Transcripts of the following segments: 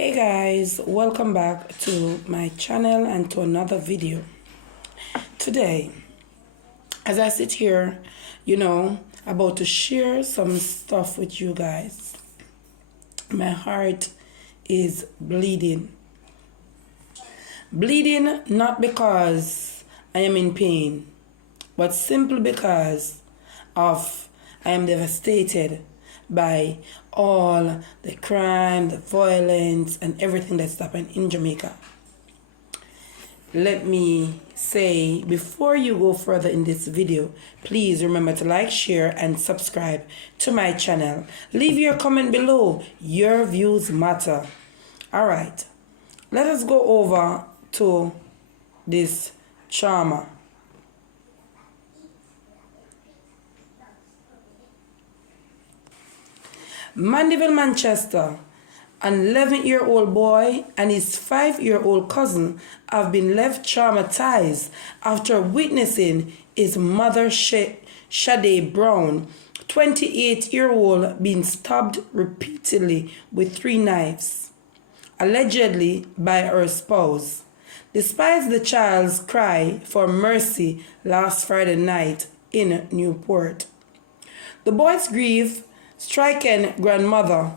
Hey guys, welcome back to my channel and to another video. Today, as I sit here, about to share some stuff with you guys, my heart is bleeding. Bleeding not because I am in pain, but simply because of I am devastated by all the crime, the violence, and everything that's happened in Jamaica. Let me say, before you go further in this video, please remember to like, share, and subscribe to my channel. Leave your comment below. Your views matter. Alright, let us go over to this trauma. Mandeville, Manchester, an 11-year-old boy and his 5-year-old cousin have been left traumatized after witnessing his mother, Shade Brown, 28-year-old, being stabbed repeatedly with 3 knives, allegedly by her spouse. Despite the child's cry for mercy last Friday night in Newport, the boy's grief stricken grandmother,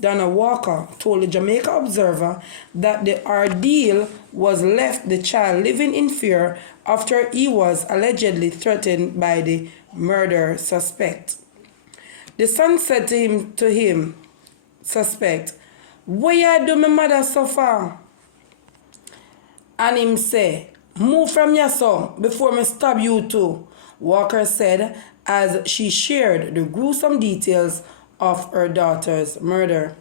Donna Walker, told the Jamaica Observer that the ordeal was left the child living in fear after he was allegedly threatened by the murder suspect. The son said to him, suspect, "What you do my mother suffer?" And him say, "Move from your son before me stab you too," Walker said as she shared the gruesome details of her daughter's murder.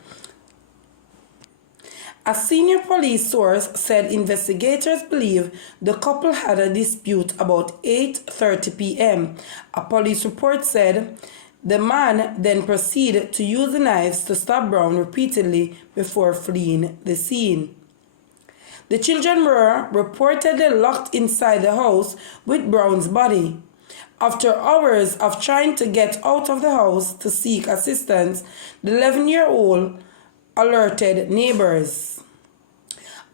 A senior police source said investigators believe the couple had a dispute about 8:30 p.m. A police report said the man then proceeded to use the knives to stab Brown repeatedly before fleeing the scene. The children were reportedly locked inside the house with Brown's body. After hours of trying to get out of the house to seek assistance, the 11-year-old alerted neighbors.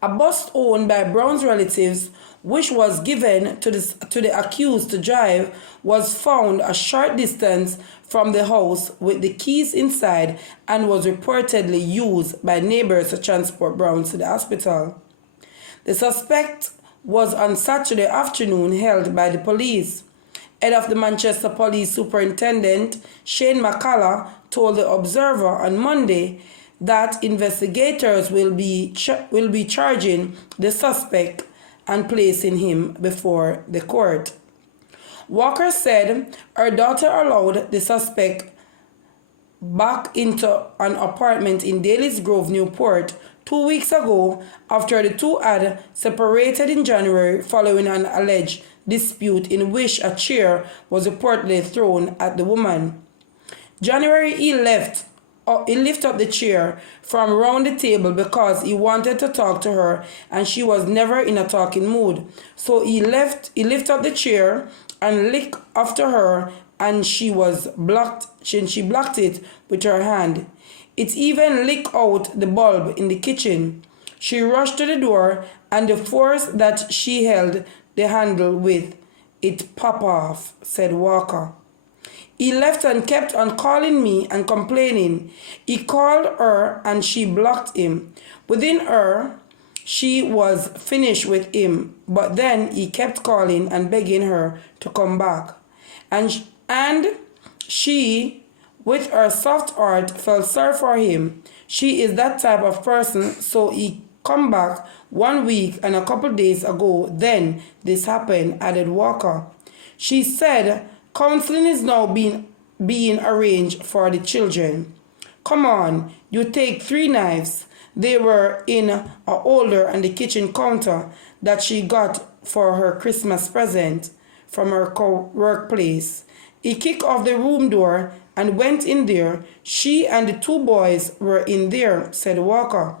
A bus owned by Brown's relatives, which was given to the accused to drive, was found a short distance from the house with the keys inside and was reportedly used by neighbors to transport Brown to the hospital. The suspect was on Saturday afternoon held by the police. Head of the Manchester Police Superintendent, Shane McCullough, told the Observer on Monday that investigators will be charging the suspect and placing him before the court. Walker said her daughter allowed the suspect back into an apartment in Daly's Grove, Newport, 2 weeks ago after the two had separated in January following an alleged dispute in which a chair was reportedly thrown at the woman. January, he lifted up the chair from around the table because he wanted to talk to her and she was never in a talking mood. So he lifted up the chair and licked after her and she blocked it with her hand. It even licked out the bulb in the kitchen. She rushed to the door and the force that she held the handle with, it popped off, said Walker. He left and kept on calling me and complaining. He called her and she blocked him. Within her, she was finished with him, but then he kept calling and begging her to come back. And she, with her soft heart, felt sorry for him. She is that type of person, so he come back 1 week and a couple days ago, then this happened, added Walker. She said counseling is now being arranged for the children. Come on, you take 3 knives. They were in a holder on the kitchen counter that she got for her Christmas present from her workplace. He kicked off the room door and went in there. She and the 2 boys were in there, said Walker.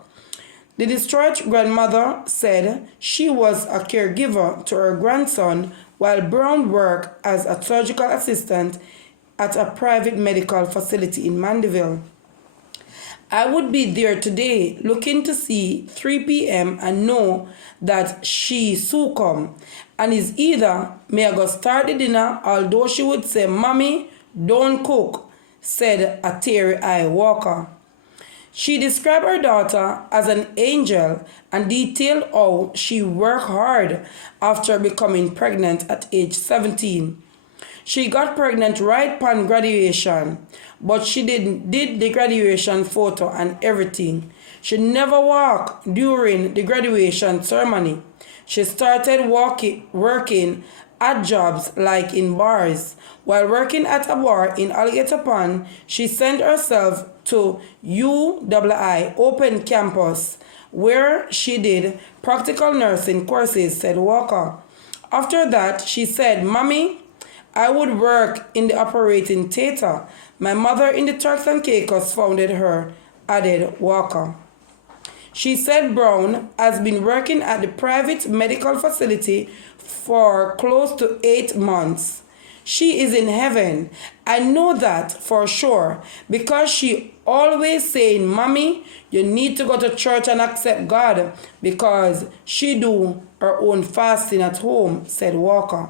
The distraught grandmother said she was a caregiver to her grandson while Brown worked as a surgical assistant at a private medical facility in Mandeville. I would be there today looking to see 3 p.m. and know that she succumb. And is either may I go start the dinner, although she would say, Mommy, don't cook, said a teary-eyed Walker. She described her daughter as an angel and detailed how she worked hard after becoming pregnant at age 17. She got pregnant right upon graduation, but she did the graduation photo and everything. She never walked during the graduation ceremony. She started working at jobs like in bars. While working at a bar in Alligator Pond, she sent herself to UII Open Campus, where she did practical nursing courses, said Walker. After that, she said, Mommy, I would work in the operating theater. My mother in the Turks and Caicos founded her, added Walker. She said Brown has been working at the private medical facility for close to 8 months. She is in heaven. I know that for sure because she always saying, Mommy, you need to go to church and accept God because she do her own fasting at home, said Walker.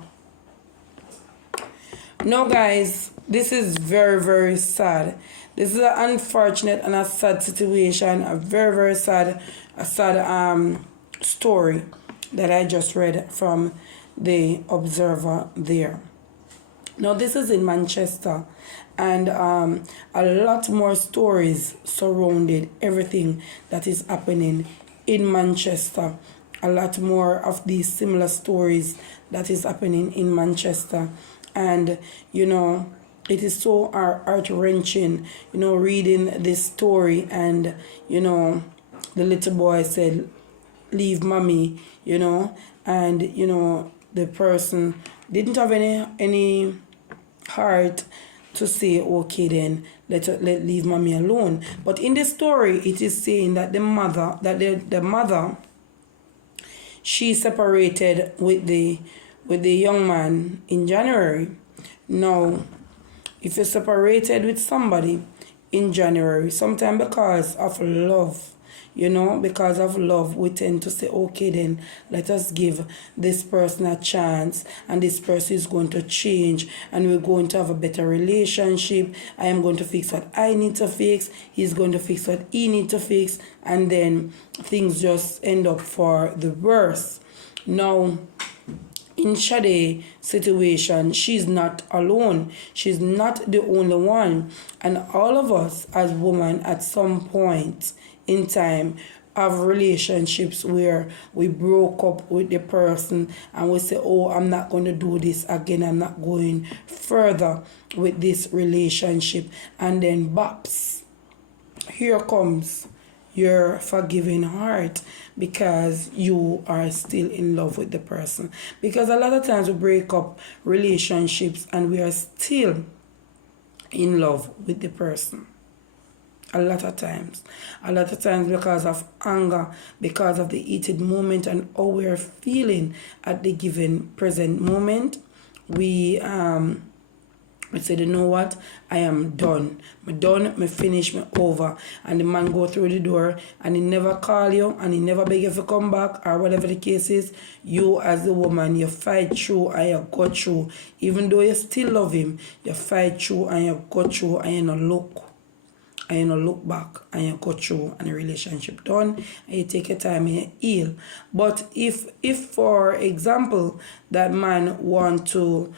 Now guys, this is very, very sad. This is an unfortunate and a sad situation, a very, very sad, story that I just read from the Observer there. Now this is in Manchester, and a lot more stories surrounded everything that is happening in Manchester. A lot more of these similar stories that is happening in Manchester. And, it is so heart-wrenching, reading this story. And, the little boy said, leave mommy, and, the person didn't have any heart to say, okay, then let leave mommy alone. But in the story, it is saying that the mother, she separated with the young man in January. Now, if you're separated with somebody in January, sometimes because of love, we tend to say, okay, then let us give this person a chance, and this person is going to change, and we're going to have a better relationship. I am going to fix what I need to fix. He's going to fix what he needs to fix, and then things just end up for the worse. Now, in Sade's situation, she's not alone. She's not the only one. And all of us as women at some point in time have relationships where we broke up with the person and we say, oh, I'm not going to do this again. I'm not going further with this relationship. And then, bops, here comes your forgiving heart because you are still in love with the person. Because a lot of times we break up relationships and we are still in love with the person. A lot of times because of anger, because of the heated moment and how we are feeling at the given present moment, we said, you know what, I am done. I'm done, I finish, me over. And the man go through the door and he never call you and he never beg you to come back or whatever the case is. You as the woman, you fight through and you go through. Even though you still love him, you fight through and you go through and you not look. And you not look back and you go through and the relationship done and you take your time and you heal. But if for example, that man want to,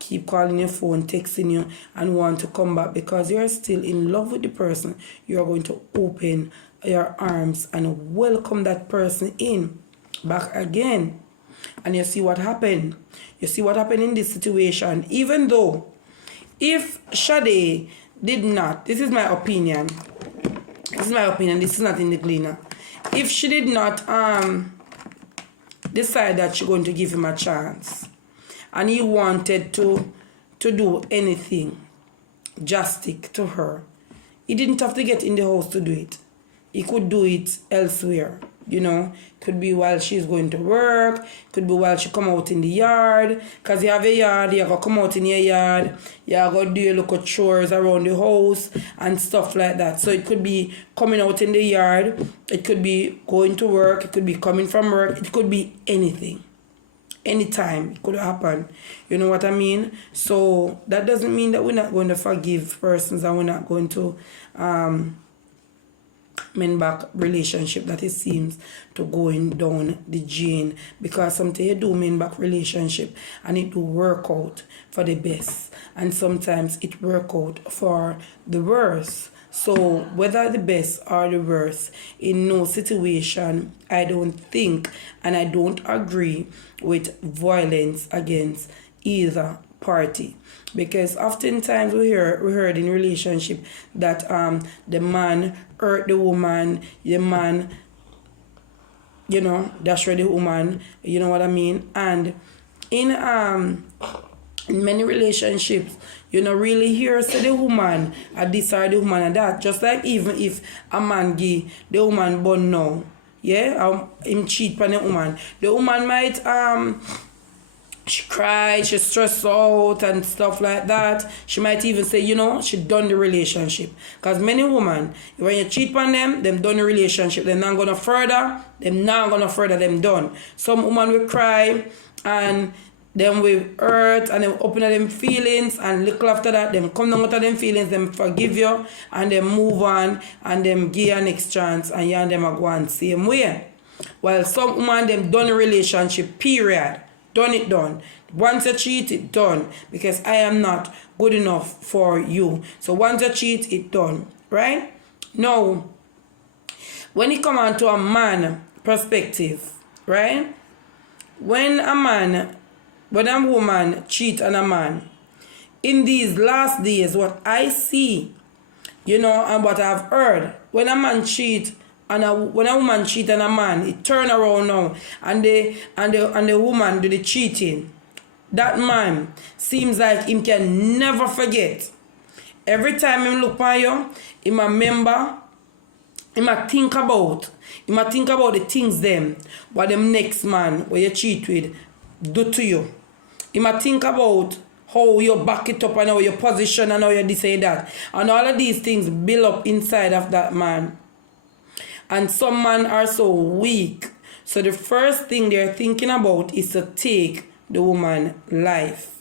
keep calling your phone, texting you, and want to come back because you're still in love with the person, you're going to open your arms and welcome that person in back again. And you see what happened. You see what happened in this situation. Even though if Sade did not, this is my opinion. This is not in the Gleaner. If she did not decide that she's going to give him a chance, and he wanted to do anything drastic to her, he didn't have to get in the house to do it. He could do it elsewhere. you know. Could be while she's going to work, could be while she come out in the yard, because you have a yard, you gotta come out in your yard, you gotta do your little chores around the house and stuff like that. So it could be coming out in the yard, it could be going to work, it could be coming from work, it could be anything. Anytime it could happen. You know what I mean? So that doesn't mean that we're not going to forgive persons and we're not going to mend back relationship that it seems to going down the drain, because sometimes you do mend back relationship and it do work out for the best, and sometimes it work out for the worst. So whether the best or the worst, in no situation, I don't think and I don't agree with violence against either party. Because oftentimes we heard in relationship that the man hurt the woman, the man, you know, that's where the woman, you know what I mean? And in many relationships, you know, really hear say the woman at this or the woman at that. Just like even if a man give the woman born now, yeah, him cheat on the woman might she cry, she stressed out and stuff like that. She might even say, you know, she done the relationship. Because many women, when you cheat on them done the relationship. They're not gonna further, them done. Some women will cry and then we hurt and then open up them feelings, and little after that them come down out of them feelings, them forgive you and them move on and them give a next chance, and you and them are going same way. While some women them done a relationship, period. Done. Once you cheat, it done. Because I am not good enough for you. So once you cheat, it done. Right? Now, when it come on to a man perspective, right? When a woman cheat on a man, in these last days, what I see, you know, and what I've heard, when a man cheat, when a woman cheat on a man, it turn around now, and the woman do the cheating. That man seems like him can never forget. Every time him look on you, he might remember, he might think about the things them what them next man where you cheat with do to you. He might think about how you back it up and how your position and how you decide that. And all of these things build up inside of that man. And some men are so weak. So the first thing they're thinking about is to take the woman's life.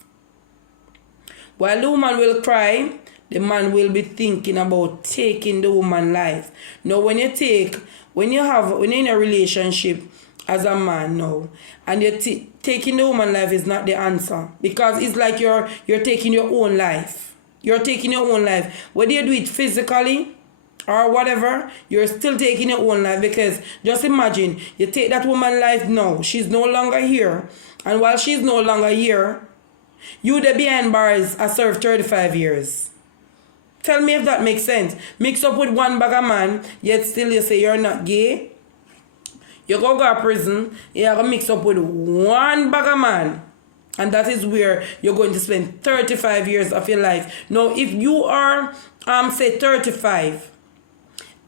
While the woman will cry, the man will be thinking about taking the woman's life. Now when you're in a relationship as a man now, and you're taking the woman's life is not the answer. Because it's like you're taking your own life. You're taking your own life. Whether you do it physically or whatever, you're still taking your own life. Because just imagine, you take that woman's life now, she's no longer here. And while she's no longer here, you the behind bars are served 35 years. Tell me if that makes sense. Mix up with one bag of man, yet still you say you're not gay. You go to prison, you have to mix up with one bag of man. And that is where you're going to spend 35 years of your life. Now, if you are, say 35,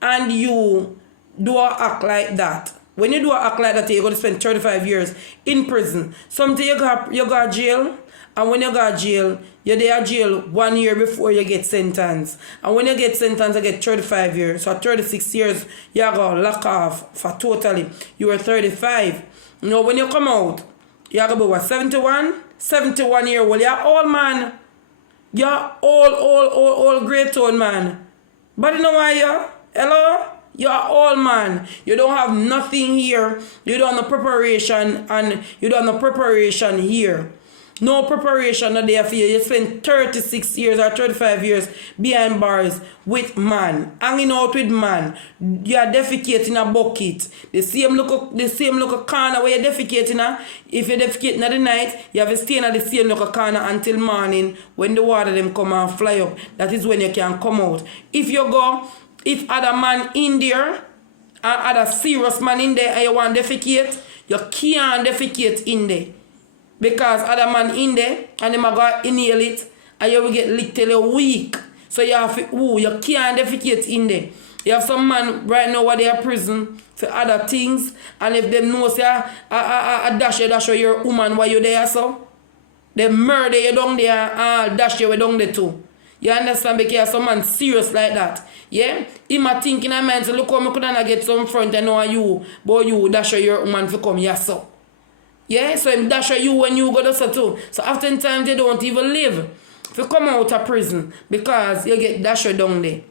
and you do a act like that, when you do a act like that, you're going to spend 35 years in prison. Sometimes you go to jail, and when you go to jail, you're there jail 1 year before you get sentenced. And when you get sentenced, you get 35 years. So 36 years, you go lock off for totally. You were 35. You know, when you come out, you go be what, 71? 71 year old. You're old man. You're old great old man. But you know why you? Hello? You're old man. You don't have nothing here. You don't have no preparation, and you don't have no preparation here. No preparation are there for you. You spend 36 years or 35 years behind bars with man. Hanging out with man. You are defecating a bucket. The same look corner where you're defecating. If you're defecating at the night, you have to stay in the same look corner until morning when the water them come and fly up. That is when you can come out. If other man in there, and other serious man in there, and you want to defecate, you can't defecate in there. Because other man in there, and them are going to inhale it, and you will get licked till you're weak. So you have to, you can't defecate in there. You have some man right now where they are prison for other things, and if them know say I dash you your woman while you there so, they murder you down there and dash you down there too. You understand? Because some man serious like that. Yeah? Him a thinking in mind, so look how I could get some front and know you, but you dash your woman for come here so. Yeah? So him dash you when you go to so too. So oftentimes they don't even live. If you come out of prison because you get dashed down there.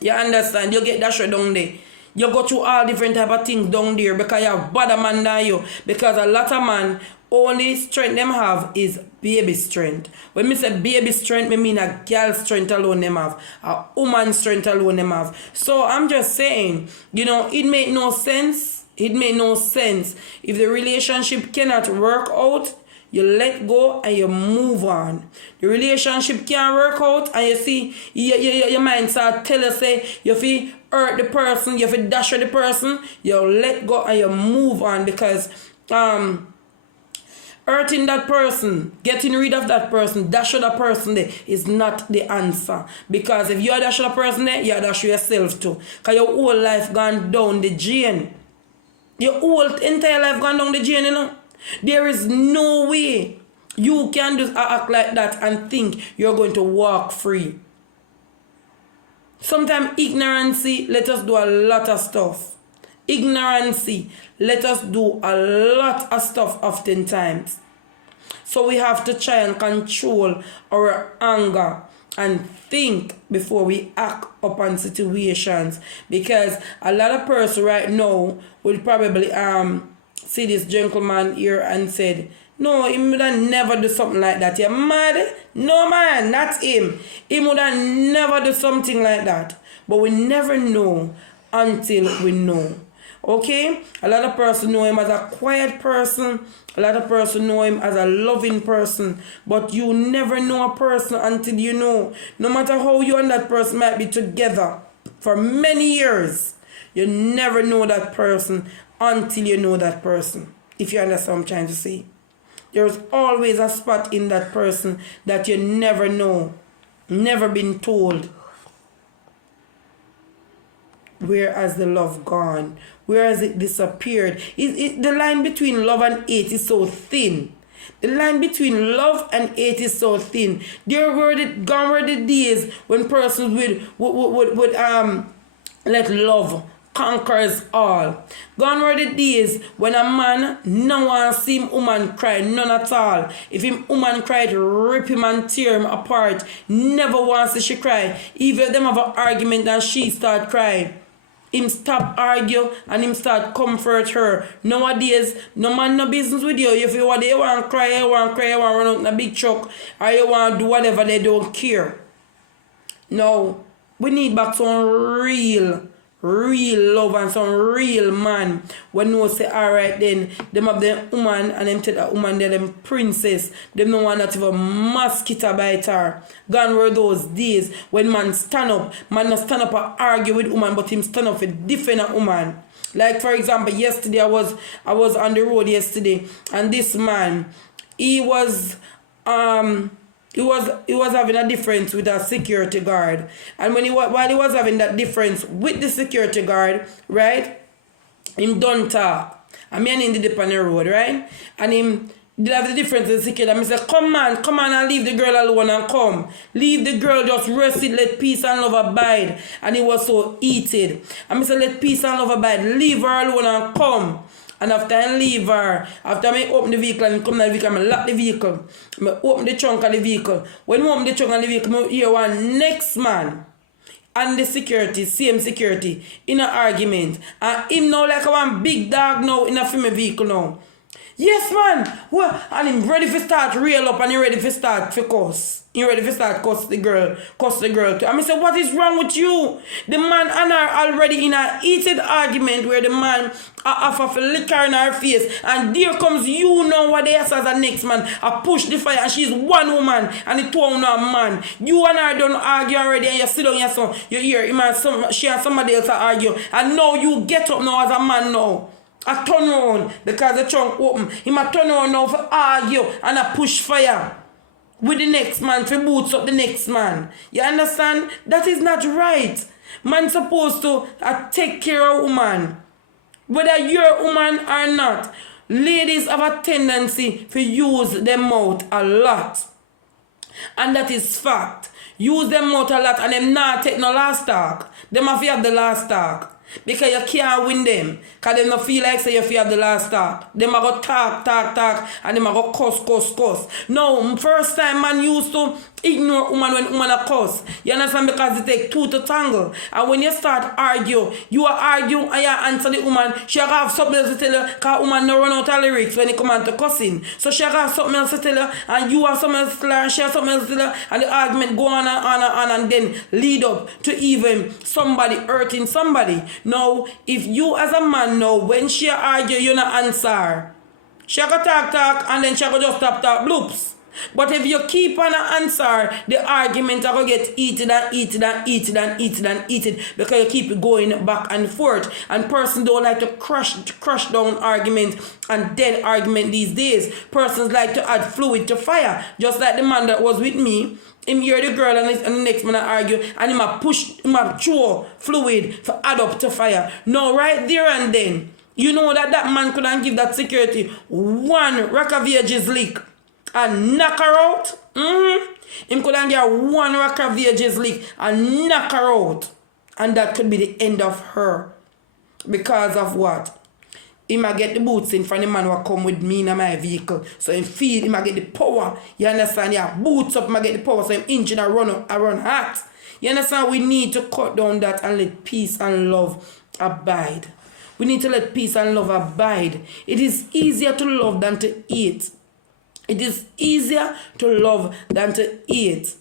You understand? You get dashed down there. You go through all different type of things down there because you have better man than you. Because a lot of man, only strength them have is baby strength. When me say baby strength, me mean a girl strength alone them have. A woman strength alone them have. So I'm just saying, you know, it make no sense. It make no sense. If the relationship cannot work out, you let go and you move on. The relationship can't work out and you see, your mind start tell you say, you feel hurt the person, you feel dash the person, you let go and you move on because hurting that person, getting rid of that person, dash that person there is not the answer. Because if you are dash that person there, you are dash yourself too. Because your whole life gone down the drain. Your whole entire life gone down the drain, you know. There is no way you can just act like that and think you're going to walk free. Sometimes ignorancy let us do a lot of stuff. Ignorancy let us do a lot of stuff oftentimes. So we have to try and control our anger and think before we act upon situations. Because a lot of person right now will probably see this gentleman here and said, no, he would have never do something like that. You're mad? No man, not him. He would have never do something like that. But we never know until we know. Okay? A lot of person know him as a quiet person. A lot of person know him as a loving person. But you never know a person until you know. No matter how you and that person might be together for many years, you never know that person until you know that person. If you understand what I'm trying to say. There's always a spot in that person that you never know. Never been told. Where has the love gone? Where has it disappeared? The line between love and hate is so thin. The line between love and hate is so thin. Gone were the days when persons would let love conquers all. Gone were the days when a man no one see him woman cry, none at all. If him woman cried, rip him and tear him apart. Never wants to she cry. Even them have an argument and she start crying. Him stop argue and him start comfort her. Nowadays, no man no business with you. If you want to cry, you want to run out in a big truck, or you want to do whatever, they don't care. No, we need back some real love and some real man. When no say alright then, them have them woman and them tell that woman they're them princess. Them no want not even mosquito bite her. Gone were those days when man stand up. Man not stand up and argue with woman, but him stand up for defend a woman. Like for example, yesterday I was on the road yesterday and this man, he was having a difference with a security guard. And while he was having that difference with the security guard, right? Him done talk. And me and him did it on the road, right? And him did have the difference with the security. And I said, come on and leave the girl alone and come. Leave the girl, just rest it, let peace and love abide. And he was so heated. And I said, let peace and love abide. Leave her alone and come. And after I leave her, after I open the vehicle and come to the vehicle, I lock the vehicle. I open the trunk of the vehicle. When I open the trunk of the vehicle, I hear one next man and the security, same security, in an argument. And him now like one big dog now in a female vehicle now. Yes, man. Well, and him ready to start reel up and he ready to start to cuss. He ready to start cuss the girl too. I say, what is wrong with you? The man and her already in a heated argument where the man offer for liquor in her face. And there comes you now what they as a next man. I push the fire and she's one woman and the two are a man. You and her don't argue already and you sit down your son. You hear him and she and somebody else argue. And now you get up now as a man now. I turn around because the trunk open. He might turn around now for argue and I push fire with the next man to boots up the next man. You understand? That is not right. Man supposed to take care of woman. Whether you're a woman or not. Ladies have a tendency to use their mouth a lot. And that is fact. Use them mouth a lot and them not take no last talk. Them have to have the last talk. Because you can't win them. Because they don't feel like say you have the last talk. Them are go talk, and them are go cuss. Now, first time man used to ignore woman when woman a cuss. You understand? Because it take two to tangle. And when you start argue, you are arguing and you answer the woman. She have something else to tell you because woman no run out of lyrics when it come on to cussing. So she have something else to tell you and you have something else to tell her and she have something else to tell you and the argument go on and then lead up to even somebody hurting somebody. Now, if you as a man know when she argue, you not answer. She go talk and then she go just talk bloops. But if you keep on an answer, the argument are going to get heated because you keep going back and forth. And person don't like to crush down argument and dead argument these days. Persons like to add fluid to fire. Just like the man that was with me. Him hear the girl and the next man argue and him a push, him a throw fluid to add up to fire. Now right there and then, you know that man couldn't give that security one rack of ages leak and knock her out. Him couldn't get one rack of ages leak and knock her out. And that could be the end of her. Because of what? He might get the boots in from the man who come with me in my vehicle. So he feel he might get the power. You understand? Yeah, boots up, might get the power. So him engine I run hot. You understand? We need to cut down that and let peace and love abide. We need to let peace and love abide. It is easier to love than to hate. It is easier to love than to hate.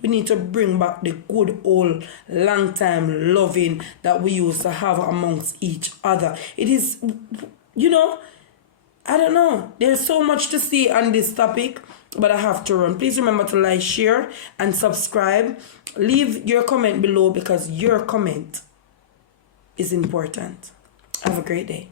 We need to bring back the good old long time loving that we used to have amongst each other. It is, you know, I don't know. There's so much to say on this topic, but I have to run. Please remember to like, share, and subscribe. Leave your comment below because your comment is important. Have a great day.